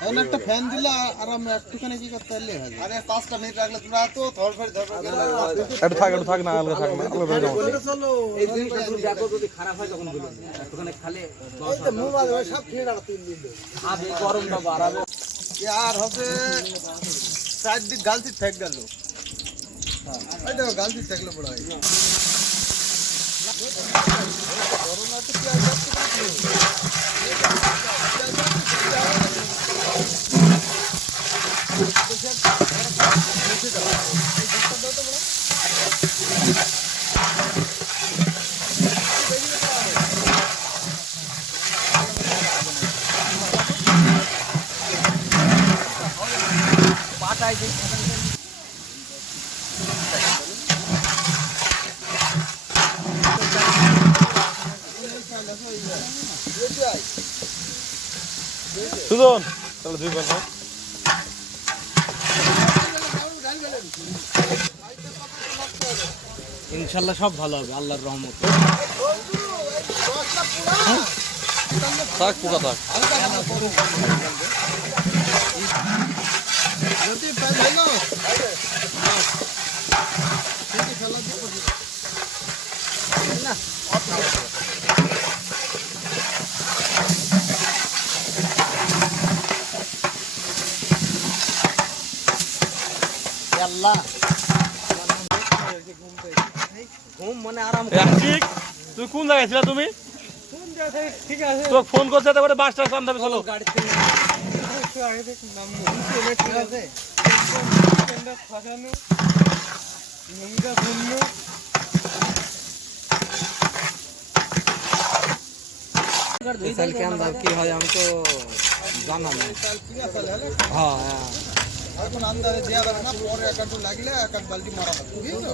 এখন একটা ফ্যান দিলে আর আমরা একটুখানি কি করতে পারলে আরে পাঁচটা মিনিট রাখলে তোমরা তো ধরফড়ি ধরফড়ি একটু থাক একটু থাক না আলগা থাক না আলগা থাক। চলো এই জিনিসটা তুমি দেখো যদি খারাপ হয় তখন বলুন একটুখানি খালে মোবাইল সব ফিরে রাখো তিন দিন আবে গরমটা বাড়াবে আর হবে দিক গালতি থাক গেল। দেখো গালতি থাকলে পড়া যে সুজন তাহলে দুই কথা ইনশাল্লাহ সব ভালো হবে আল্লাহর রহমত। আল্লাহ। ঘুম মানে আরাম ঠিক তুমি কোন জায়গায় ছিলা তুমি ঠিক আছে তোকে ফোন করছে তারপরে বাসটা সামনে হবে চলো গাড়িতে ঠিক আছে সাল के अंदर কি হয় আমি তো জানা নাই তাহলে ঠিক আছে তাহলে হ্যাঁ হ্যাঁ এখন আন্দাজে দেওয়া যাবে না পরে এক আধটু লাগলে এক আধ বালতি মারা হবে বুঝছো